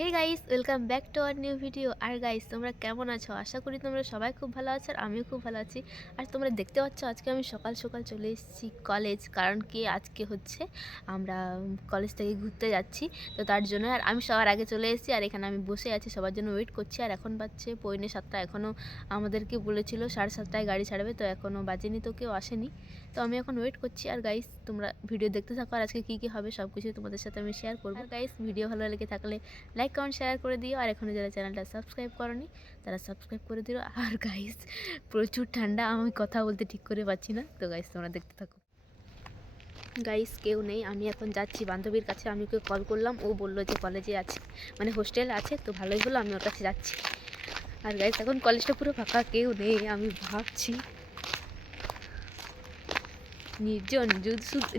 Hey guys, welcome back to our new video. আর guys, তোমরা কেমন আছো? আশা করি তোমরা সবাই খুব ভালো আছো, আর আমিও খুব ভালো আছি। আর তোমরা দেখতে পাচ্ছ আজকে আমি সকাল সকাল চলে এসেছি কলেজ, কারণ কি আজকে হচ্ছে আমরা কলেজ থেকে ঘুরতে যাচ্ছি। তো তার জন্য আর আমি সবার আগে চলে এসেছি, আর এখানে আমি বসে আছি, সবার জন্য ওয়েট করছি। আর এখন বাজছে 6:45। এখনও আমাদেরকে বলেছিল 7:30টায় গাড়ি ছাড়বে, তো এখনও বাজেনি, তো কেউ আসেনি। তো আমি এখন ওয়েট করছি। আর গাইস, তোমরা ভিডিও দেখতে থাকো, আর আজকে কী কী হবে সব কিছু তোমাদের সাথে আমি শেয়ার করবো। গাইস, ভিডিও ভালো লেগে থাকলে লাইক কমেন্ট শেয়ার করে দিও, আর এখনও যারা চ্যানেলটা সাবস্ক্রাইব করনি তারা সাবস্ক্রাইব করে দিও। আর গাইস, প্রচুর ঠান্ডা, আমি কথা বলতে ঠিক করে পাচ্ছি না। তো গাইস, তোমরা দেখতে থাকো। গাইস, কেউ নেই, আমি এখন যাচ্ছি বান্ধবীর কাছে। আমি ওকে কল করলাম, ও বললো যে কলেজে আছে, মানে হোস্টেল আছে। তো ভালোই হলো, আমি ওর কাছে যাচ্ছি। আর গাইস, এখন কলেজটা পুরো ফাঁকা, কেউ নেই। আমি ভাবছি নির্জন,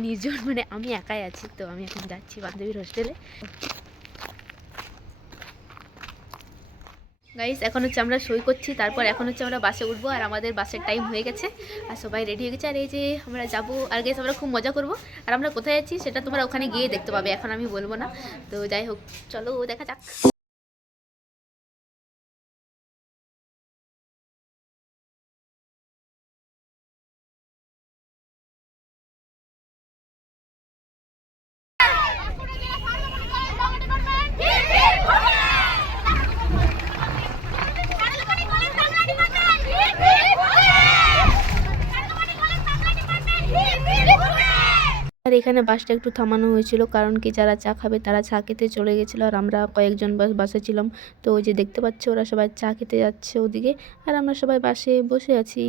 নির্জন, মানে আমি একাই আছি। তো আমি এখন যাচ্ছি বান্ধবীর হোস্টেলে। গাইস, এখন হচ্ছে আমরা সই করছি, তারপর এখন হচ্ছে আমরা বাসে উঠবো, আর আমাদের বাসের টাইম হয়ে গেছে, আর সবাই রেডি হয়ে গেছে। আর এই যে আমরা যাবো, আর গাইস আমরা খুব মজা করবো। আর আমরা কোথায় যাচ্ছি সেটা তোমরা ওখানে গিয়ে দেখতে পাবে, এখন আমি বলবো না। তো যাই হোক, চলো দেখা যাক। আর এখানে বাসটা একটু থামানো হয়েছিল, কারণ কি যারা চা খাবে তারা চা খেতে চলে গেছিলো, আর আমরা কয়েকজন বাসে ছিলাম। তো ওই যে দেখতে পাচ্ছ, ওরা সবাই চা খেতে যাচ্ছে ওদিকে, আর আমরা সবাই বাসে বসে আছি।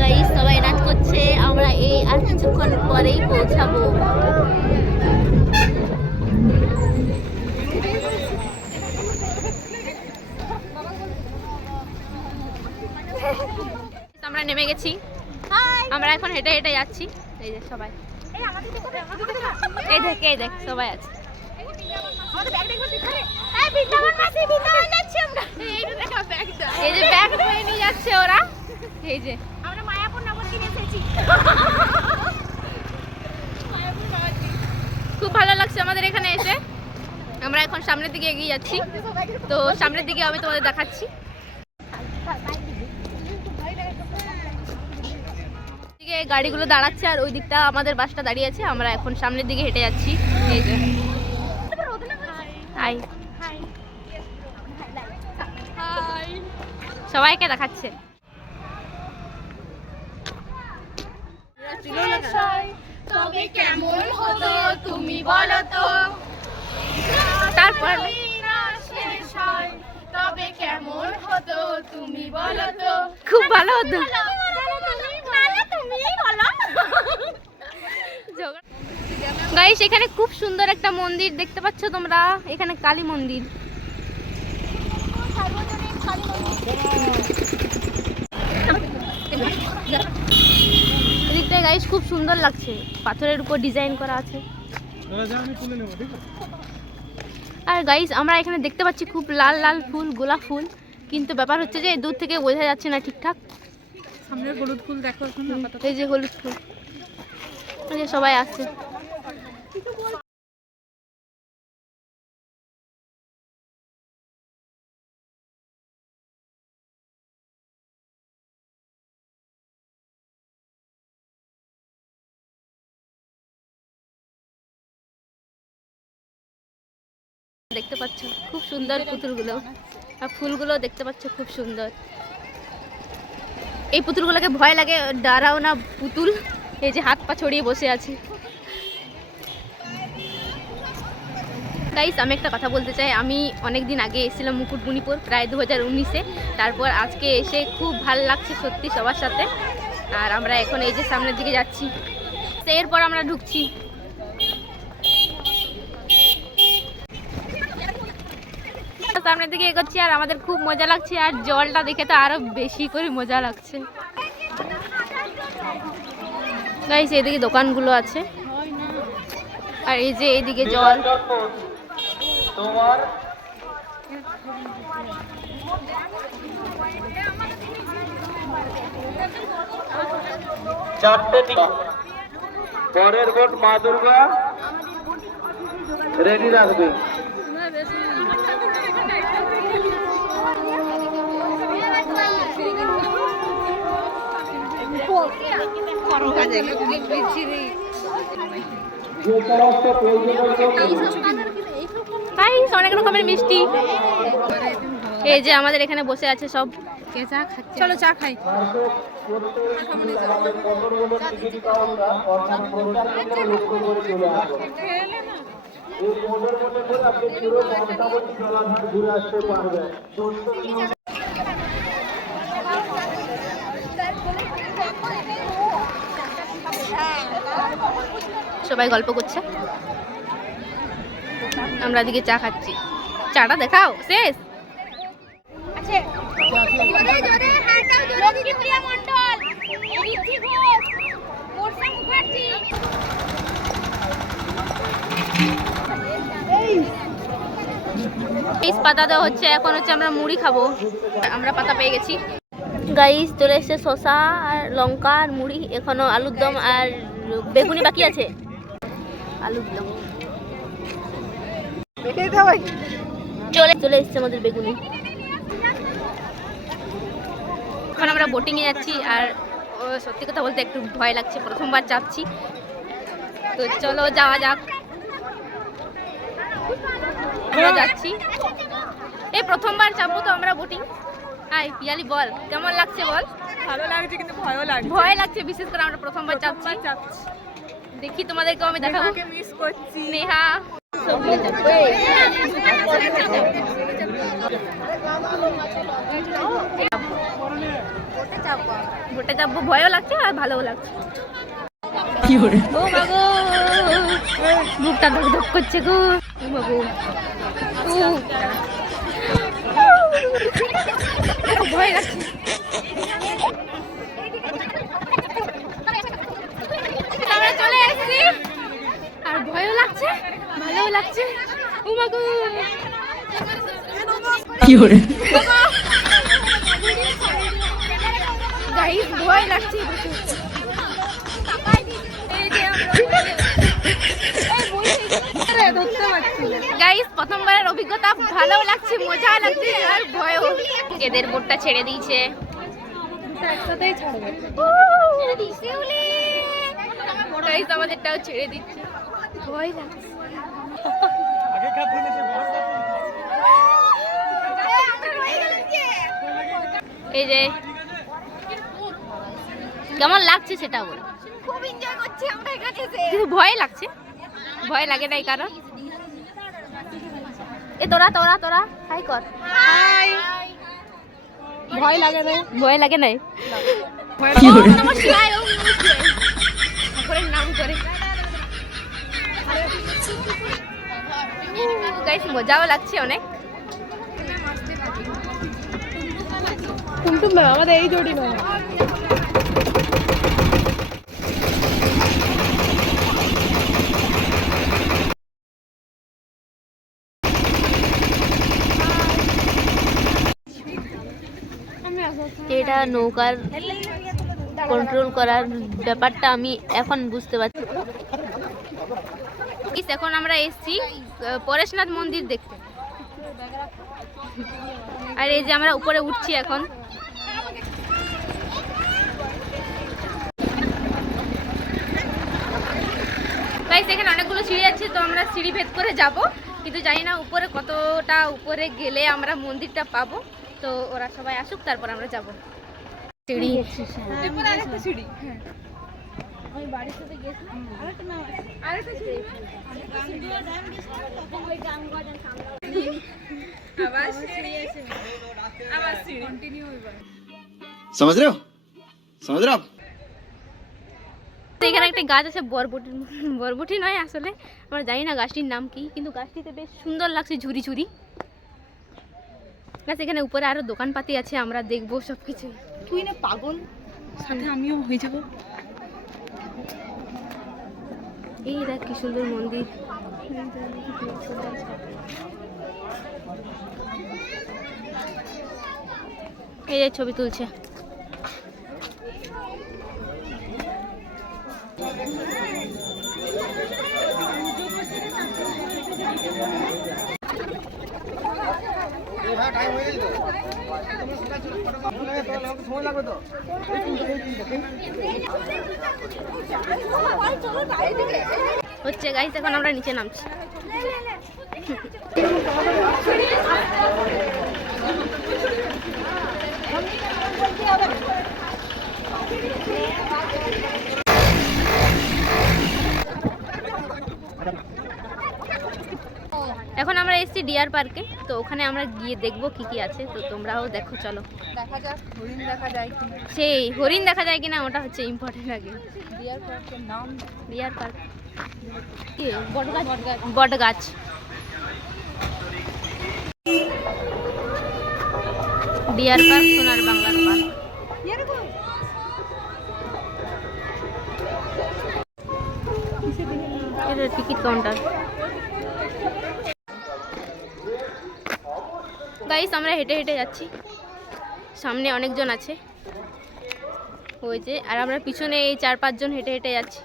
গাইস, সবাই নাচ করছে, আমরা এই আর কিছুক্ষণ পরেই পৌঁছাবো। আমরা নেমে গেছি, আমরা এখন হেঁটে হেঁটে যাচ্ছি। এই যে সবাই, এই দেখ, এই দেখ, সবাই আছে। এই যে ব্যাগ ধরে নিয়ে যাচ্ছে ওরা। এই যে আমরা মায়াপুর নবদ্বীপে এসেছি। খুব ভালো লাগছে আমাদের এখানে এসে। আমরা এখন সামনের দিকে এগিয়ে যাচ্ছি, তো সামনের দিকে আমি তোমাদের দেখাচ্ছি। দিকে গাড়িগুলো দাঁড়াচ্ছে, আর ওই দিকটা আমাদের বাসটা দাঁড়িয়ে আছে। আমরা এখন সামনের দিকে হেঁটে যাচ্ছি। এই যে হাই, সবাইকে দেখাচ্ছে। তবে কেমন হতো তুমি বলো তো, তারপর তবে কেমন হতো তুমি বলো তো। খুব ভালো হতো। গাইস, এখানে খুব সুন্দর একটা মন্দির দেখতে পাচ্ছ তোমরা, এখানে কালী মন্দির। এদিকটায় গাইস খুব সুন্দর লাগছে, পাথরের উপর ডিজাইন করা আছে। আর গাইস, আমরা এখানে দেখতে পাচ্ছি খুব লাল লাল ফুল, গোলাপ ফুল, কিন্তু ব্যাপার হচ্ছে যে দূর থেকে বোঝা যাচ্ছে না ঠিকঠাক। সামনে হলুদ ফুল দেখো, এই যে হলুদ ফুল, এই যে সবাই আসছে। দেখতে পাচ্ছ খুব সুন্দর পুতুলগুলো। আর ফুলগুলো দেখতে পাচ্ছ খুব সুন্দর। এই পুতুলগুলোকে ভয় লাগে, দাঁড়াও না পুতুল। এই যে হাত পা ছড়িয়ে বসে আছে। গাইস, আমি একটা কথা বলতে চাই। আমি অনেক দিন আগে এসেছিলাম মুকুটমণিপুর, প্রায় 2019-এ। তারপর আজকে এসে খুব ভালো লাগছে সত্যি সবার সাথে। আর আমরা এখন এই যে সামনের দিকে যাচ্ছি, এরপর আমরা ঢুকছি। সামনের দিকে এগোচ্ছি আর আমাদের খুব মজা লাগছে। আর জলটা দেখে তো আরো বেশি করে মজা লাগছে। গাইস, এদিকে দোকানগুলো আছে আর এই যে এইদিকে জল। পরের ভোট মা দুর্গা রেডি রাখবে। অনেক রকমের মিষ্টি। এই যে আমাদের এখানে বসে আছে সব, চলো চা খাই। সবাই গল্প করছে, আমরা এদিকে চা খাচ্ছি। চাটা দেখাও শেষ। পাতা দেওয়া হচ্ছে, এখন হচ্ছে আমরা মুড়ি খাবো। আমরা পাতা পেয়ে গেছি। গাইস, চলে এসছে শসা আর লঙ্কা আর মুড়ি। এখনো আলুর দম আর বেগুনি বাকি আছে। আলুর দম চলে এসছে আমাদের বেগুনি। এখন আমরা বোটিংয়ে যাচ্ছি। আর সত্যি কথা বলতে একটু ভয় লাগছে, প্রথমবার যাচ্ছি। তো চলো যাওয়া যাক। আমরা যাচ্ছি, এই প্রথমবার যাবো তো আমরা বোটিং। হাই পিয়ালি, বল কেমন লাগছে বল? ভালো লাগছে কিন্তু ভয়ও লাগছে। ভয় লাগছে, বিশেষ করে আমরা প্রথমবার যাচ্ছি। দেখি তোমাদেরকেও আমি দেখাবো। মিস করছি। নেহা ভোটে যাবো, ভয়ও লাগছে আর ভালোও লাগছে। ও বাবু, বুকটা ধক ধক করছে গো বাবু। ভয় লাগছে। আমরা চলে এসেছি আর ভয়ও লাগছে ভালোও লাগছে। ও বাবু, কি হরে গাইস, ভয় লাগছে। গাইস, প্রথমবারের অভিজ্ঞতা ভালোও লাগছে, মজা লাগছে আর ভয়ও। এদের বোটটা ছেড়ে দিয়েছে, একসাথেই ছাড়বে। গাইস, আমাদেরটাও ছেড়ে দিচ্ছে, ভয় লাগছে। এই যে কেমন লাগছে সেটা বল। খুব এনজয় করছি আমরা এখানে এসে। কিন্তু ভয় লাগছে। ভয় লাগে নাই কারণ এ তোরা তোরা তোরা হাই কর। হাই। ভয় লাগে না? ভয় লাগে নাই। নমস্কার, ঠাকুরের নাম করে। গাইস, মজাও লাগছে অনেক। টুমটুম ম্যাম আমাদের এই জোড়ি ম্যাম। এটা নৌকার কন্ট্রোল করার ব্যাপারটা আমি এখন বুঝতে পারছি। এখন আমরা এসেছি পরেশনাথ মন্দির দেখতে। আর এই যে আমরা উপরে উঠছি এখন। গাইস, এখানে অনেকগুলো সিঁড়ি আছে, তো আমরা সিঁড়ি ভেদ করে যাব। কিন্তু জানি না উপরে কতটা উপরে গেলে আমরা মন্দিরটা পাবো। তো ওরা সবাই আসুক, তারপর আমরা যাব। সিঁড়ি, সিঁড়ি। আমি বাড়ির সাথে গেছিলাম, আরেকটা নাম আছে, আরেকটা সিঁড়ি। আবার সিঁড়ি আছে, আবার সিঁড়ি কন্টিনিউ হবে। समझ रहे हो आप? এখানে একটা গাছ আছে, বরবটি। বরবটি নয় আসলে, আমরা জানি না গাছটির নাম কি, কিন্তু গাছটিতে বেশ সুন্দর লাগছে, ঝুরি ঝুরি গাছ। এখানে উপরে আরো দোকানপাতি আছে, আমরা দেখবো সবকিছু। তুই না পাগল, সাথে আমিও হয়ে যাবো। এই দেখ কি সুন্দর মন্দির। এই যে ছবি তুলছে। হচ্ছে গাইস, এখন আমরা নিচে নামছি। এখন আমরা এসেছি ডিয়ার পার্কে, তো ওখানে আমরা গিয়ে দেখবো কি কি আছে। তো তোমরাও দেখো, চলো দেখা যাক হরিণ দেখা যায় কি। সেই হরিণ দেখা যায় কিনা ওটা হচ্ছে ইম্পর্টেন্ট আগে। ডিয়ার পার্কের নাম ডিয়ার পার্ক কি? বটগাছ, বটগাছ। ডিয়ার পার্ক সোনার বাংলার পার্ক। এটা টিকিট কাউন্টার। গাইস, আমরা হেঁটে হেঁটে যাচ্ছি, সামনে অনেকজন আছে ওই যে, আর আমরা পিছনে এই 4-5 জন হেঁটে হেঁটে যাচ্ছি।